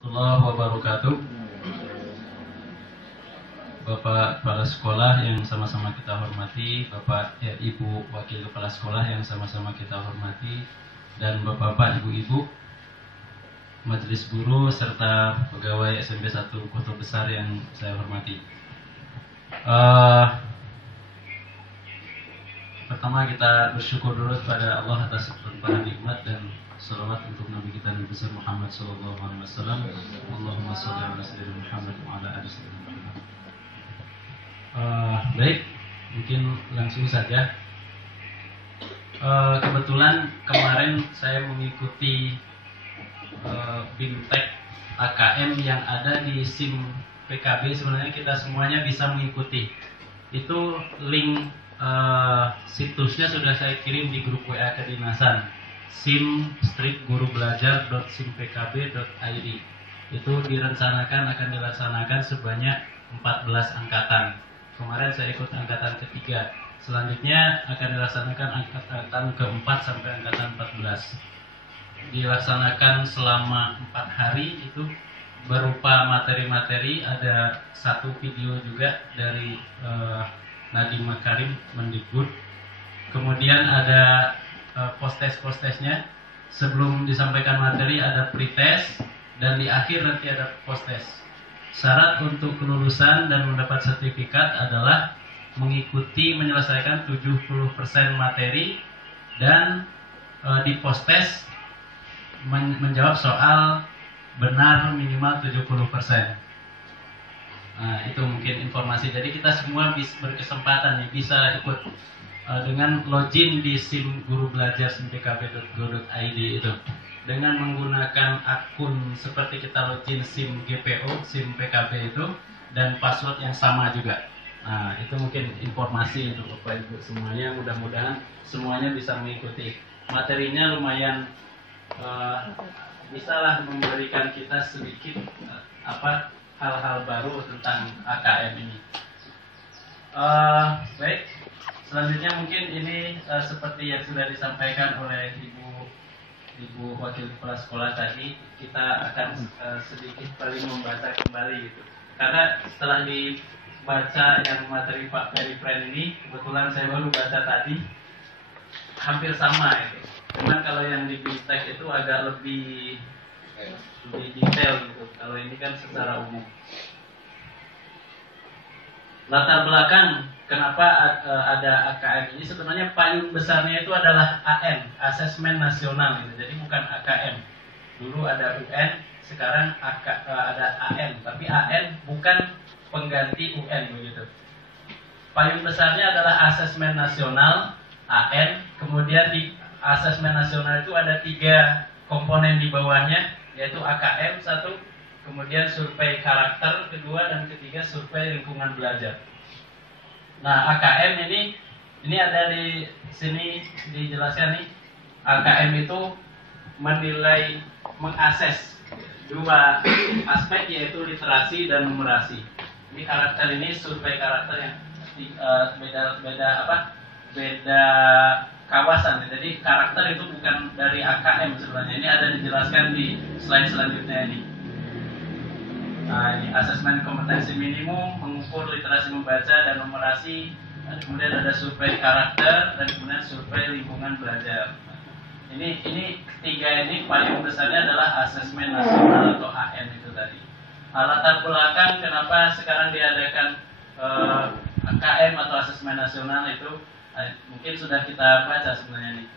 Warahmatullahi wabarakatuh. Bapak Kepala Sekolah yang sama-sama kita hormati, Bapak Ibu Wakil Kepala Sekolah yang sama-sama kita hormati, dan Bapak-bapak, Ibu-ibu, Majelis Guru serta pegawai SMP 1 Kota Besar yang saya hormati. Pertama kita bersyukur dulu kepada Allah atas limpahan nikmat dan salawat untuk Nabi kita Nabi besar Muhammad sallallahu alaihi wasallam. Allahumma shalli ala sayyidina Muhammad wa ala ali sayyidina Muhammad. Baik, mungkin langsung saja. Kebetulan kemarin saya mengikuti BIMTEK AKM yang ada di SIM PKB. Sebenarnya kita semuanya bisa mengikuti. Itu link situsnya sudah saya kirim di grup WA kedinasan sim-gurubelajar.simpkb.id. Itu akan dilaksanakan sebanyak 14 angkatan. Kemarin saya ikut angkatan ketiga. Selanjutnya akan dilaksanakan angkatan keempat sampai angkatan 14. Dilaksanakan selama 4 hari, itu berupa materi-materi. Ada satu video juga dari Nadiem Makarim Mendikbud. Kemudian ada post-test-post-testnya. Sebelum disampaikan materi ada pretest, dan di akhir nanti ada post-test. Syarat untuk kelulusan dan mendapat sertifikat adalah mengikuti menyelesaikan 70% materi dan di post-test menjawab soal benar minimal 70%. Nah, itu mungkin informasi. Jadi kita semua berkesempatan nih bisa ikut dengan login di sim-gurubelajar.simpkb.go.id itu. Dengan menggunakan akun seperti kita login SIM GPO, SIM PKB itu, dan password yang sama juga. Nah, itu mungkin informasi untuk Bapak Ibu semuanya. Mudah-mudahan semuanya bisa mengikuti. Materinya lumayan bisalah memberikan kita sedikit hal-hal baru tentang AKM ini. Baik, selanjutnya mungkin ini seperti yang sudah disampaikan oleh Ibu Wakil Kepala Sekolah tadi, kita akan sedikit paling membaca kembali gitu. Karena setelah dibaca yang materi Pak Ferry Friend ini, kebetulan saya baru baca tadi, hampir sama itu. Cuman kalau yang di BIMTEK itu agak lebih detail gitu. Kalau ini kan secara umum. Latar belakang kenapa ada AKM ini, sebenarnya payung besarnya itu adalah AM, Asesmen Nasional gitu. Jadi bukan AKM. Dulu ada UN, sekarang ada AM, tapi AM bukan pengganti UN begitu. Payung besarnya adalah Asesmen Nasional, AN. Kemudian di Asesmen Nasional itu ada 3 komponen di bawahnya, yaitu AKM 1, kemudian survei karakter kedua, dan ketiga survei lingkungan belajar. Nah, AKM ini ada di sini dijelaskan nih. AKM itu menilai, mengakses 2 aspek, yaitu literasi dan numerasi. Ini karakter, ini survei karakter yang beda kawasan. Jadi karakter itu bukan dari AKM sebenarnya. Ini ada dijelaskan di slide selanjutnya ini. Nah, ini asesmen kompetensi minimum, mengukur literasi membaca dan numerasi. Kemudian ada survei karakter, dan kemudian survei lingkungan belajar. Ini ketiga ini paling besarnya adalah asesmen nasional atau AM itu tadi. Latar belakang kenapa sekarang diadakan AKM atau asesmen nasional itu mungkin sudah kita baca sebenarnya nih.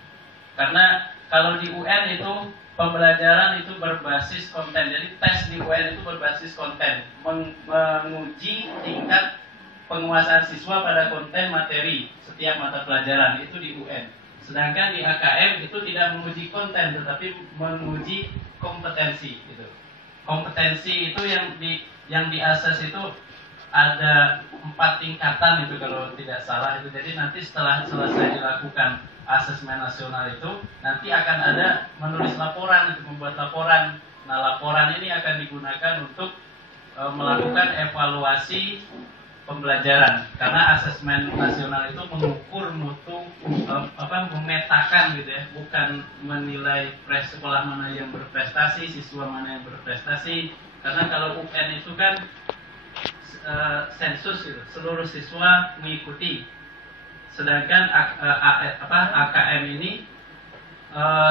Karena kalau di UN itu pembelajaran itu berbasis konten. Jadi tes di UN itu berbasis konten, menguji tingkat penguasaan siswa pada konten materi setiap mata pelajaran itu di UN. Sedangkan di AKM itu tidak menguji konten, tetapi menguji kompetensi gitu. Kompetensi itu yang diakses itu ada 4 tingkatan itu kalau tidak salah itu. Jadi nanti setelah selesai dilakukan asesmen nasional itu, nanti akan ada menulis laporan, itu membuat laporan. Nah, laporan ini akan digunakan untuk melakukan evaluasi pembelajaran, karena asesmen nasional itu mengukur mutu, memetakan gitu ya, bukan menilai sekolah mana yang berprestasi, siswa mana yang berprestasi. Karena kalau UN itu kan sensus gitu, seluruh siswa mengikuti, sedangkan AKM ini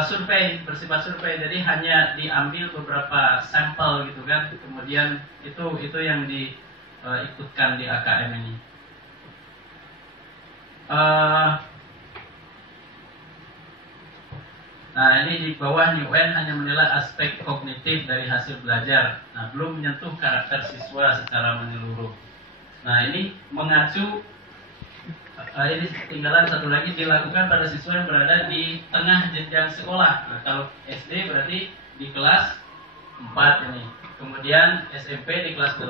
survei, bersifat survei, jadi hanya diambil beberapa sampel gitu kan, kemudian itu yang diikutkan di AKM ini. Nah, ini di bawah UN hanya menilai aspek kognitif dari hasil belajar. Nah, belum menyentuh karakter siswa secara menyeluruh. Nah, ini mengacu, ini tinggalan satu lagi, dilakukan pada siswa yang berada di tengah jenjang sekolah. Nah, kalau SD berarti di kelas 4 ini. Kemudian SMP di kelas 8,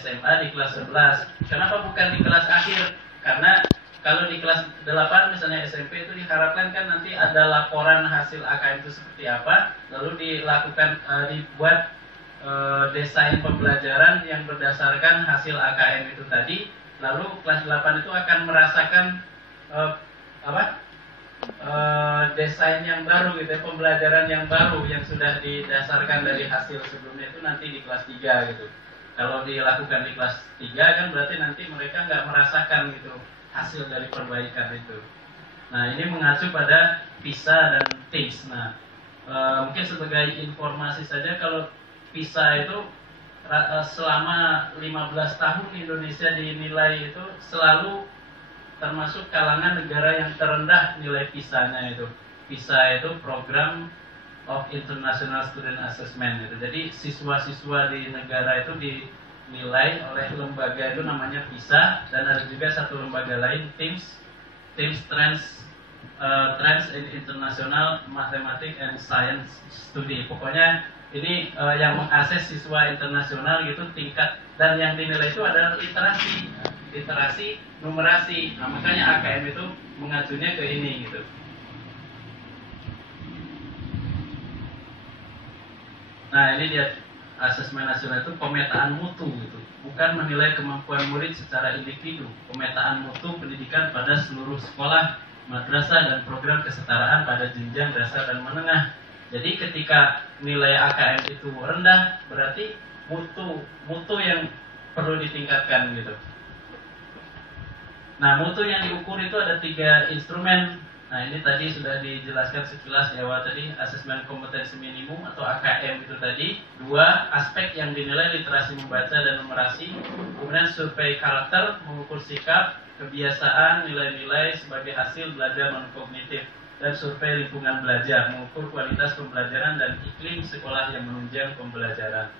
SMA di kelas 11. Kenapa bukan di kelas akhir? Karena kalau di kelas 8 misalnya SMP itu diharapkan kan nanti ada laporan hasil AKM itu seperti apa, lalu dilakukan dibuat desain pembelajaran yang berdasarkan hasil AKM itu tadi, lalu kelas 8 itu akan merasakan desain yang baru gitu, pembelajaran yang baru yang sudah didasarkan dari hasil sebelumnya itu nanti di kelas 3 gitu. Kalau dilakukan di kelas 3 kan berarti nanti mereka nggak merasakan gitu hasil dari perbaikan itu. Nah, ini mengacu pada PISA dan TIMSS. Nah, mungkin sebagai informasi saja, kalau PISA itu selama 15 tahun Indonesia dinilai itu selalu termasuk kalangan negara yang terendah nilai PISA-nya itu. PISA itu Program of International Student Assessment itu. Jadi siswa-siswa di negara itu dinilai oleh lembaga itu namanya PISA, dan ada juga satu lembaga lain TIMSS Trends in International Mathematics and Science Study. Pokoknya ini yang mengakses siswa internasional gitu tingkat, dan yang dinilai itu adalah literasi, numerasi. Nah, makanya AKM itu mengacunya ke ini gitu. Nah, ini dia asesmen nasional itu pemetaan mutu gitu, bukan menilai kemampuan murid secara individu. Pemetaan mutu pendidikan pada seluruh sekolah, madrasah, dan program kesetaraan pada jenjang dasar dan menengah. Jadi ketika nilai AKM itu rendah, berarti mutu yang perlu ditingkatkan gitu. Nah, mutu yang diukur itu ada 3 instrumen. Nah, ini tadi sudah dijelaskan sekilas di awal tadi, asesmen kompetensi minimum atau AKM itu tadi. 2, aspek yang dinilai literasi membaca dan numerasi. Kemudian survei karakter, mengukur sikap, kebiasaan, nilai-nilai sebagai hasil belajar non-kognitif. Dan survei lingkungan belajar, mengukur kualitas pembelajaran dan iklim sekolah yang menunjang pembelajaran.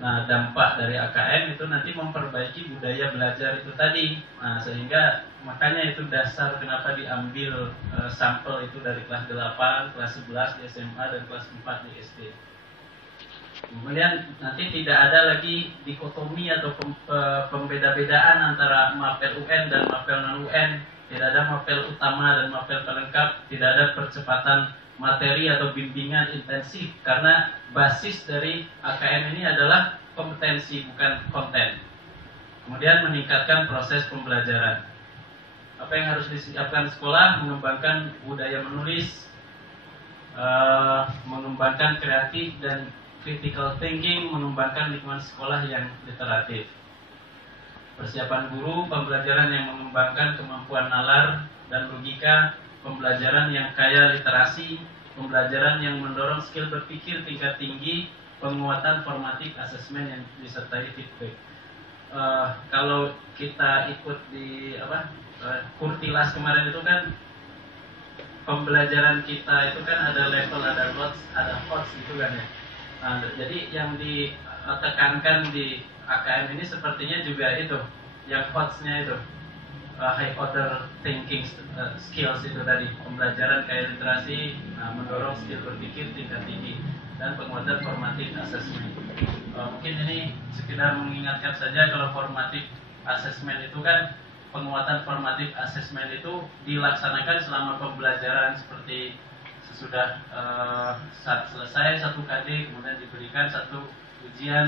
Nah, dampak dari AKM itu nanti memperbaiki budaya belajar itu tadi. Nah, sehingga makanya itu dasar kenapa diambil sampel itu dari kelas 8, kelas 11 di SMA, dan kelas 4 di SD. Kemudian nanti tidak ada lagi dikotomi atau pembeda-bedaan antara mapel UN dan mapel non-UN. Tidak ada mapel utama dan mapel pelengkap. Tidak ada percepatan materi atau bimbingan intensif, karena basis dari AKM ini adalah kompetensi bukan konten. Kemudian meningkatkan proses pembelajaran. Apa yang harus disiapkan sekolah? Mengembangkan budaya menulis, mengembangkan kreatif dan critical thinking, mengembangkan lingkungan sekolah yang literatif. Persiapan guru, pembelajaran yang mengembangkan kemampuan nalar dan logika, pembelajaran yang kaya literasi, pembelajaran yang mendorong skill berpikir tingkat tinggi, penguatan formatif asesmen yang disertai feedback. Kalau kita ikut di Kurtilas kemarin itu kan pembelajaran kita itu kan ada level, ada lots, ada HOTS gitu kan ya. Nah, jadi yang ditekankan di AKM ini sepertinya juga itu, yang HOTS-nya itu. High order thinking skills itu tadi, pembelajaran kaya literasi, mendorong skill berpikir tingkat tinggi, dan penguatan formatif assessment. Mungkin ini sekedar mengingatkan saja kalau formatif assessment itu kan, penguatan formatif assessment itu dilaksanakan selama pembelajaran, seperti sesudah selesai 1 KD kemudian diberikan 1 ujian